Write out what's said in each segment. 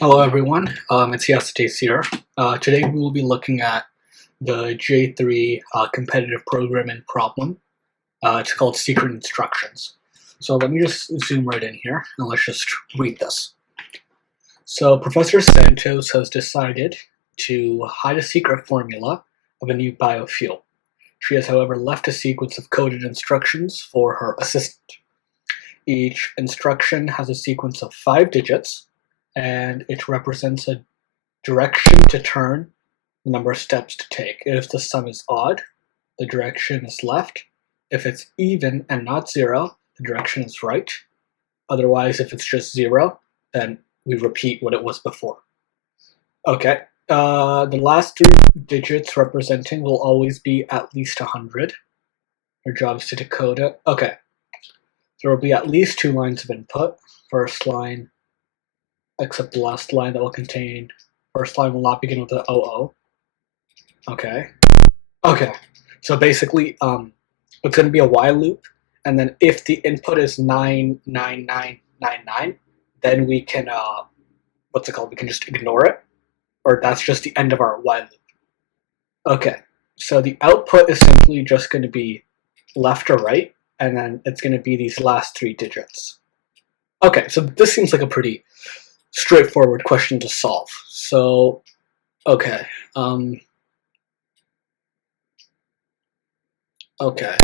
Hello everyone, it's Yastace here. Today we will be looking at the J3 competitive programming problem. It's called secret instructions. So let me just zoom right in here and let's just read this. So Professor Santos has decided to hide a secret formula of a new biofuel. She has, however, left a sequence of coded instructions for her assistant. Each instruction has a sequence of 5 digits, and it represents a direction to turn, the number of steps to take. If the sum is odd, the direction is left. If it's even and not 0, the direction is right. Otherwise, if it's just 0, then we repeat what it was before. Okay, the last 3 digits representing will always be at least 100. Our job is to decode it. Okay, there will be at least 2 lines of input. First line, except the last line that will contain, first line will not begin with the OO. Okay. Okay. So basically, it's going to be a while loop, and then if the input is 99999, then we can, what's it called? We can just ignore it, or that's just the end of our while loop. Okay. So the output is simply just going to be left or right, and then it's going to be these last 3 digits. Okay, so this seems like a pretty straightforward question to solve. So, okay. Okay.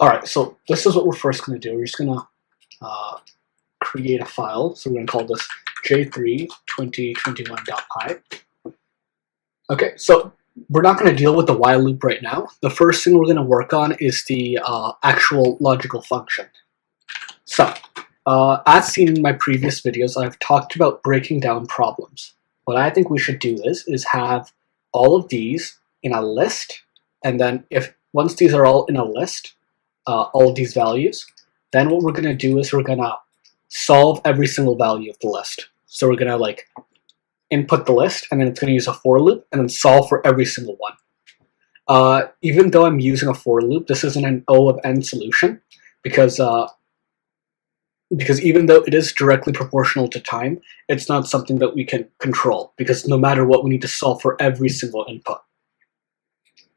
Alright, so this is what we're first going to do. We're just going to create a file. So we're going to call this j32021.py. Okay, so we're not going to deal with the while loop right now. The first thing we're going to work on is the actual logical function. So, as seen in my previous videos, I've talked about breaking down problems. What I think we should do is have all of these in a list, and then once these are all in a list, all of these values, then what we're going to do is we're going to solve every single value of the list. So we're going to like input the list, and then it's going to use a for loop, and then solve for every single one. Even though I'm using a for loop, this isn't an O of n solution, because even though it is directly proportional to time, it's not something that we can control, because no matter what, we need to solve for every single input.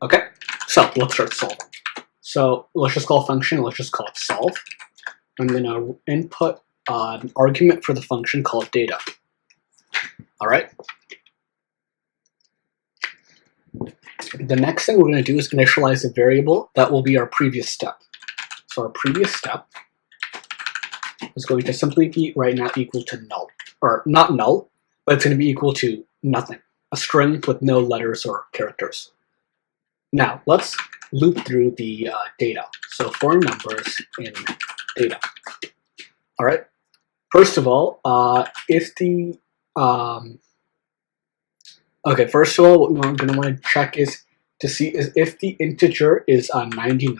Okay, so let's start solving. So let's just call a function, let's just call it solve. I'm going to input an argument for the function called data. All right. The next thing we're going to do is initialize a variable that will be our previous step. So our previous step is going to simply be right now equal to null, or not null, but it's going to be equal to nothing, a string with no letters or characters. Now let's loop through the data. So for numbers in data. All right. First of all, first of all, what we're going to want to check is to see if the integer is 99.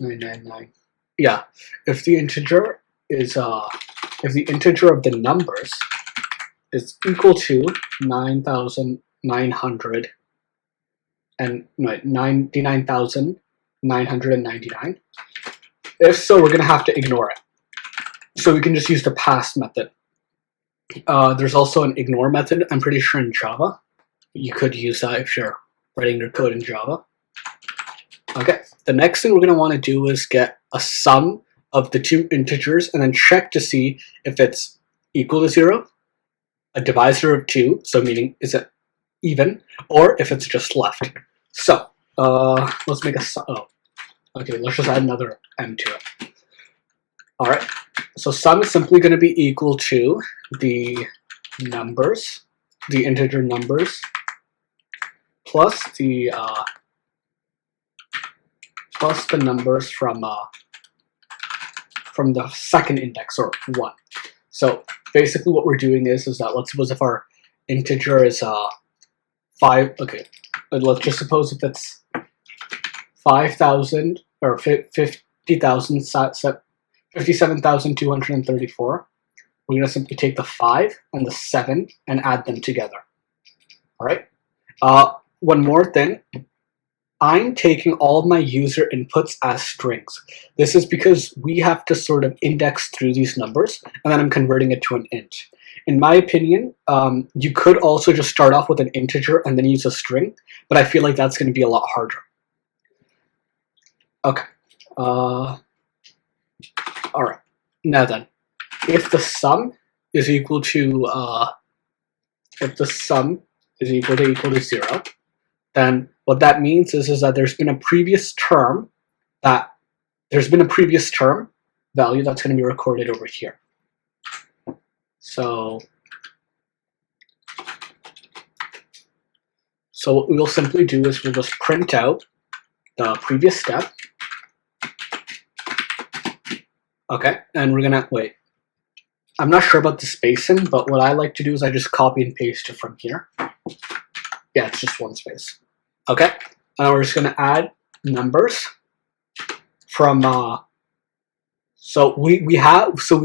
999. Yeah, if the integer is if the integer of the numbers is equal to 9,900 and 99,999. If so, we're going to have to ignore it. So we can just use the pass method. There's also an ignore method, I'm pretty sure, in Java. You could use that if you're writing your code in Java. Okay, the next thing we're going to want to do is get a sum of the 2 integers and then check to see if it's equal to 0, a divisor of 2, so meaning is it even, or if it's just left. So, let's make a sum. Oh, okay, let's just add another m to it. All right, so sum is simply going to be equal to the numbers, the integer numbers, plus the numbers from the second index, or 1. So basically what we're doing is that, let's suppose if our integer is 5, okay, let's just suppose if it's 5,000 or 57,234, we're going to simply take the 5 and the 7 and add them together. All right. One more thing. I'm taking all of my user inputs as strings. This is because we have to sort of index through these numbers, and then I'm converting it to an int. In my opinion, you could also just start off with an integer and then use a string, but I feel like that's going to be a lot harder. Okay. All right. Now then, if the sum is equal to equal to 0, then what that means is that there's been a previous term value that's going to be recorded over here. So what we'll simply do is we'll just print out the previous step. Okay, and we're gonna wait. I'm not sure about the spacing, but what I like to do is I just copy and paste it from here. Yeah, it's just one space. Okay, and we're just gonna add numbers from. So we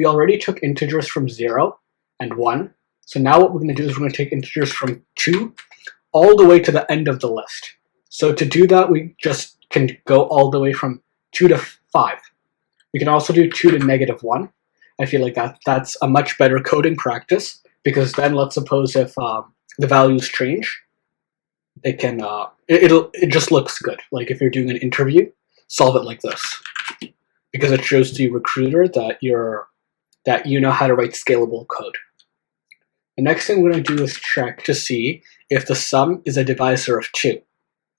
already took integers from 0 and 1. So now what we're gonna do is we're gonna take integers from 2 all the way to the end of the list. So to do that, we just can go all the way from 2 to 5. We can also do 2 to -1. I feel like that's a much better coding practice, because then let's suppose if the values change, it can it just looks good. Like if you're doing an interview, solve it like this, because it shows the recruiter that you know how to write scalable code. The next thing we're going to do is check to see if the sum is a divisor of 2.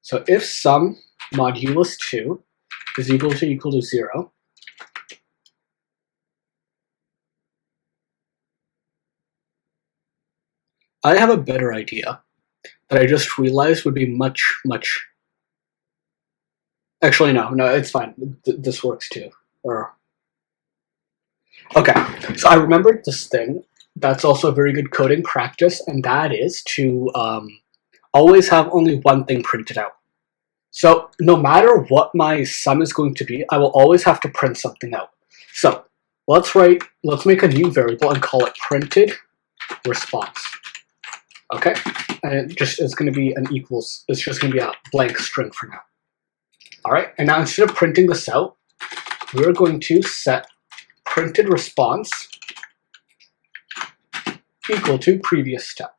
So if sum modulus 2 is equal to 0, I have a better idea that I just realized would be much. Actually, no, it's fine. This works too. Okay, so I remembered this thing that's also a very good coding practice, and that is to always have only one thing printed out. So no matter what my sum is going to be, I will always have to print something out. So let's make a new variable and call it printed response. Okay, and it's going to be it's just going to be a blank string for now. All right, and now instead of printing this out, we're going to set printed response equal to previous step.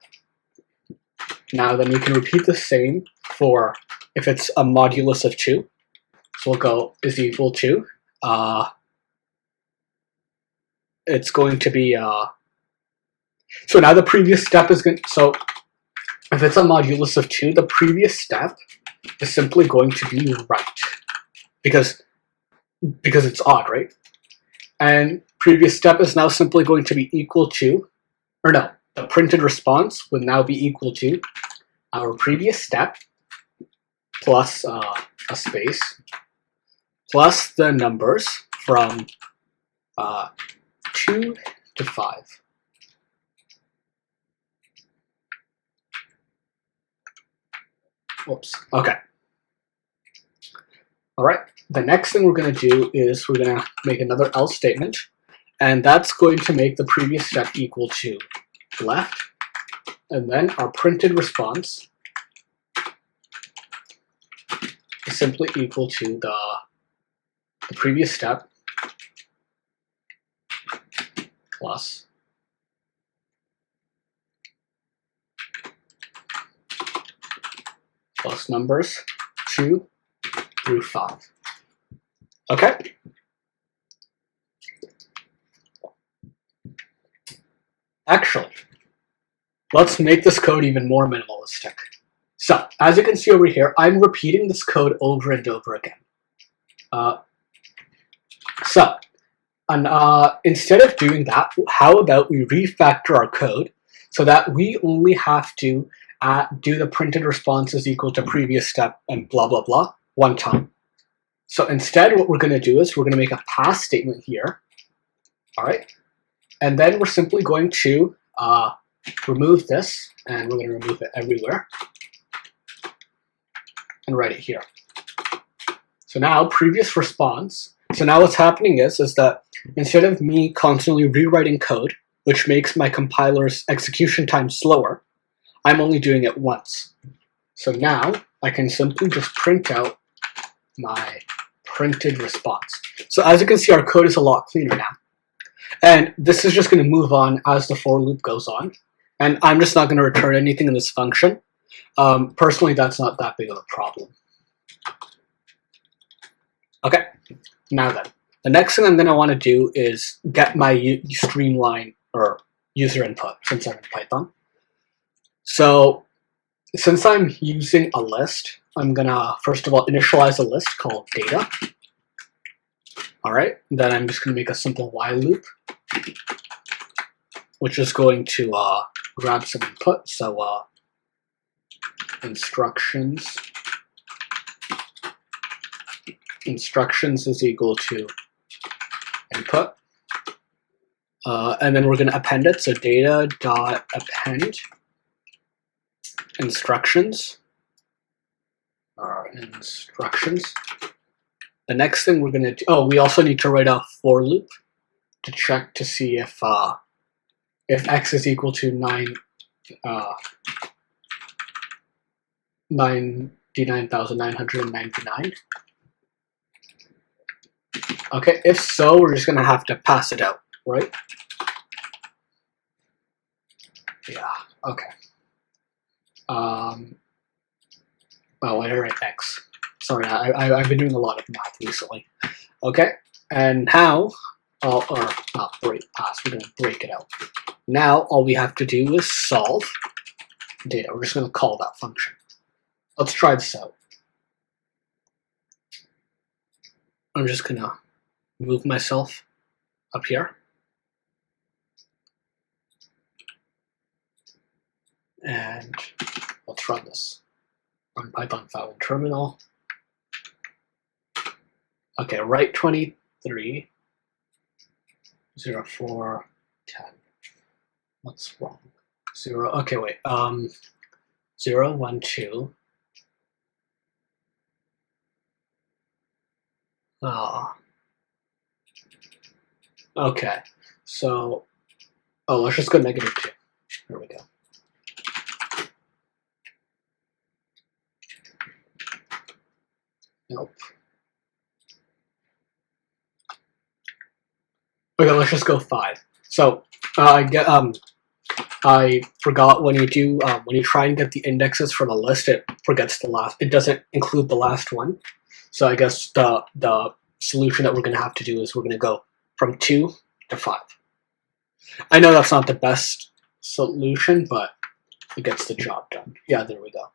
Now then we can repeat the same for if it's a modulus of 2. So we'll go is equal to, it's going to be, so now the previous step is going, so if it's a modulus of 2, the previous step is simply going to be right, because it's odd, right? And previous step is now simply going to be equal to, or no, the printed response would now be equal to our previous step plus a space plus the numbers from 2 to 5. Whoops. Okay. All right. The next thing we're going to do is we're going to make another else statement, and that's going to make the previous step equal to left, and then our printed response is simply equal to the previous step plus numbers 2 through 5. Okay? Actually, let's make this code even more minimalistic. So, as you can see over here, I'm repeating this code over and over again. Instead of doing that, how about we refactor our code so that we only have to do the printed responses equal to previous step and blah, blah, blah one time. So instead, what we're going to do is we're going to make a pass statement here. All right. And then we're simply going to remove this, and we're going to remove it everywhere and write it here. So now previous response. So now what's happening is that instead of me constantly rewriting code, which makes my compiler's execution time slower, I'm only doing it once. So now I can simply just print out my printed response. So as you can see, our code is a lot cleaner now. And this is just going to move on as the for loop goes on. And I'm just not going to return anything in this function. Personally, that's not that big of a problem. Okay, now then. The next thing I'm going to want to do is get my streamline or user input since I'm in Python. So since I'm using a list, I'm going to, first of all, initialize a list called data. All right, then I'm just going to make a simple while loop, which is going to grab some input. So instructions is equal to input. And then we're going to append it. So data.append instructions. The next thing we're going to do, we also need to write a for loop to check to see if x is equal to 99,999. Okay, if so, we're just going to have to pass it out, right? Yeah, okay. Why did I write x? Sorry, I've been doing a lot of math recently. Okay, and now, we're going to break it out. Now, all we have to do is solve data. We're just going to call that function. Let's try this out. I'm just going to move myself up here. And let's run this. Run Python file in terminal. Okay, write 23, 04, 10. What's wrong? 0, okay, wait. 0, 1, 2. Okay, so, let's just go -2. There we go. Nope. Okay, let's just go 5. So, I forgot when you try and get the indexes from a list, it doesn't include the last one. So I guess the solution that we're going to have to do is we're going to go from 2 to 5. I know that's not the best solution, but it gets the job done. Yeah, there we go.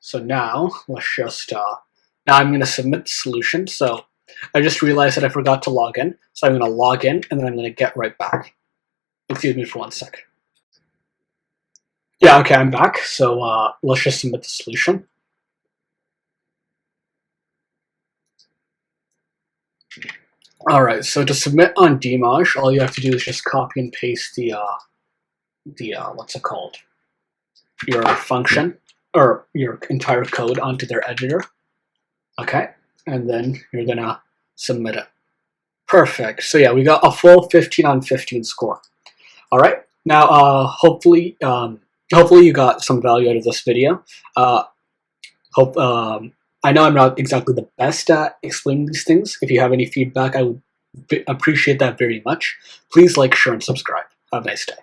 So now let's just now I'm going to submit the solution. So I just realized that I forgot to log in. So I'm going to log in and then I'm going to get right back. Excuse me for 1 sec. Yeah, okay, I'm back. So let's just submit the solution. All right, so to submit on Dimash, all you have to do is just copy and paste the what's it called? Your function or your entire code onto their editor. Okay, and then you're gonna submit it. Perfect. So yeah, we got a full 15 on 15 score. All right, now hopefully you got some value out of this video. I know I'm not exactly the best at explaining these things. If you have any feedback, I would appreciate that very much. Please like, share, and subscribe. Have a nice day.